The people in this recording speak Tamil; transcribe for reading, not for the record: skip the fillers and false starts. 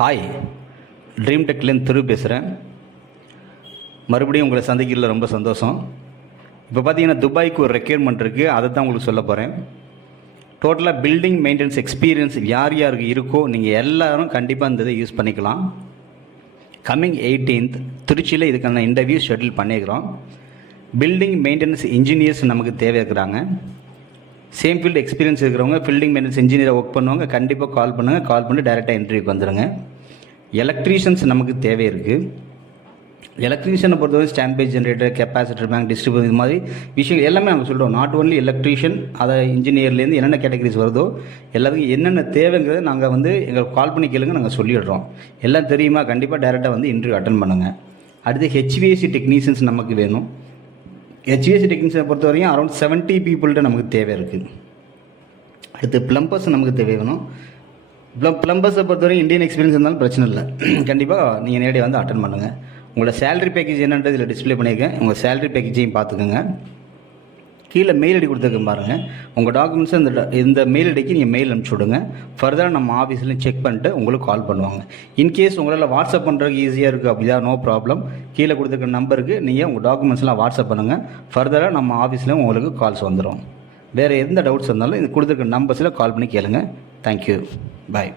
ஹாய், ட்ரீம் டெக்லேருந்து திரு பேசுகிறேன். மறுபடியும் உங்களை சந்திக்கிறதுல ரொம்ப சந்தோஷம். இப்போ பார்த்தீங்கன்னா துபாய்க்கு ஒரு ரெக்யர்மெண்ட் இருக்குது, அதை தான் உங்களுக்கு சொல்ல போகிறேன். டோட்டலாக பில்டிங் மெயின்டெனன்ஸ் எக்ஸ்பீரியன்ஸ் யார் யாருக்கு இருக்கோ நீங்கள் எல்லோரும் கண்டிப்பாக இந்த இதை யூஸ் பண்ணிக்கலாம். கம்மிங் 18th திருச்சியில் இதுக்கான இன்டர்வியூ ஷெட்யூல் பண்ணியிருக்கிறோம். பில்டிங் மெயின்டெனன்ஸ் இன்ஜினியர்ஸ் நமக்கு தேவை இருக்கிறாங்க. சேம் ஃபீல்டு எக்ஸ்பீரியன்ஸ் இருக்கிறவங்க பில்டிங் மெயின்டெனன்ஸ் இன்ஜினியரை ஒர்க் பண்ணுவாங்க. கண்டிப்பாக கால் பண்ணுங்கள். கால் பண்ணி டேரெக்டாக இன்டர்வியூக்கு வந்துடுங்க. எலக்ட்ரீஷியன்ஸ் நமக்கு தேவை இருக்குது. எலக்ட்ரீஷியனை பொறுத்தவரை standby generator, capacitor bank, distributor, இது மாதிரி விஷயங்கள் எல்லாமே நாங்கள் சொல்கிறோம். நாட் ஒன்லி எலக்ட்ரீஷியன், அதை இன்ஜினியர்லேருந்து என்னென்ன கேட்டகரிஸ் வருதோ எல்லாத்துக்கும் என்னென்ன தேவைங்கிறத நாங்கள் எங்களுக்கு கால் பண்ணி கேளுங்க, நாங்கள் சொல்லிடுறோம். எல்லாம் தெரியுமா? கண்டிப்பாக டேரெக்டாக இன்டர்வியூ அட்டன் பண்ணுங்கள். அடுத்து ஹெச்விஏசி டெக்னீஷியன்ஸ் நமக்கு வேணும். ஹெச்விஏசி டெக்னீஷியனை பொறுத்த வரைக்கும் அரௌண்ட் 70 பீப்புள்கிட்ட நமக்கு தேவை இருக்குது. அடுத்து ப்ளம்பர்ஸ் நமக்கு தேவை வேணும். ப்ளம்பர்ஸை பொறுத்தவரைக்கும் இந்தியன் எக்ஸ்பீரியன்ஸ் இருந்தாலும் பிரச்சனை இல்லை, கண்டிப்பாக நீங்கள் நேரடியாக அட்டன் பண்ணுங்கள். உங்களோட சேலரி பேக்கேஜ் என்னன்றது இதில் டிஸ்பிளே பண்ணியிருக்கேன். உங்கள் சேலரி பேக்கேஜையும் பார்த்துக்கோங்க. கீழே மெயில் ஐடி கொடுத்துருக்கேன் பாருங்கள். உங்கள் டாக்குமெண்ட்ஸை இந்த மெயில் ஐடிக்கு நீங்கள் மெயில் அனுப்பிச்சி விடுங்க. ஃபர்தராக நம்ம ஆஃபீஸ்லையும் செக் பண்ணிட்டு உங்களுக்கு கால் பண்ணுவாங்க. இன்கேஸ் உங்களால் வாட்ஸ்அப் பண்ணுறதுக்கு ஈஸியாக இருக்குது அப்படியா, நோ ப்ராப்ளம். கீழே கொடுத்துருக்க நம்பருக்கு நீங்கள் உங்கள் டாக்குமெண்ட்ஸ்லாம் வாட்ஸ்அப் பண்ணுங்கள். ஃபர்தராக நம்ம ஆஃபீஸ்லையும் உங்களுக்கு கால்ஸ் வந்துடும். வேறு எந்த டவுட்ஸ் இருந்தாலும் இது கொடுத்துருக்க நம்பர்ஸில் கால் பண்ணி கேளுங்க. தேங்க்யூ, பாய்.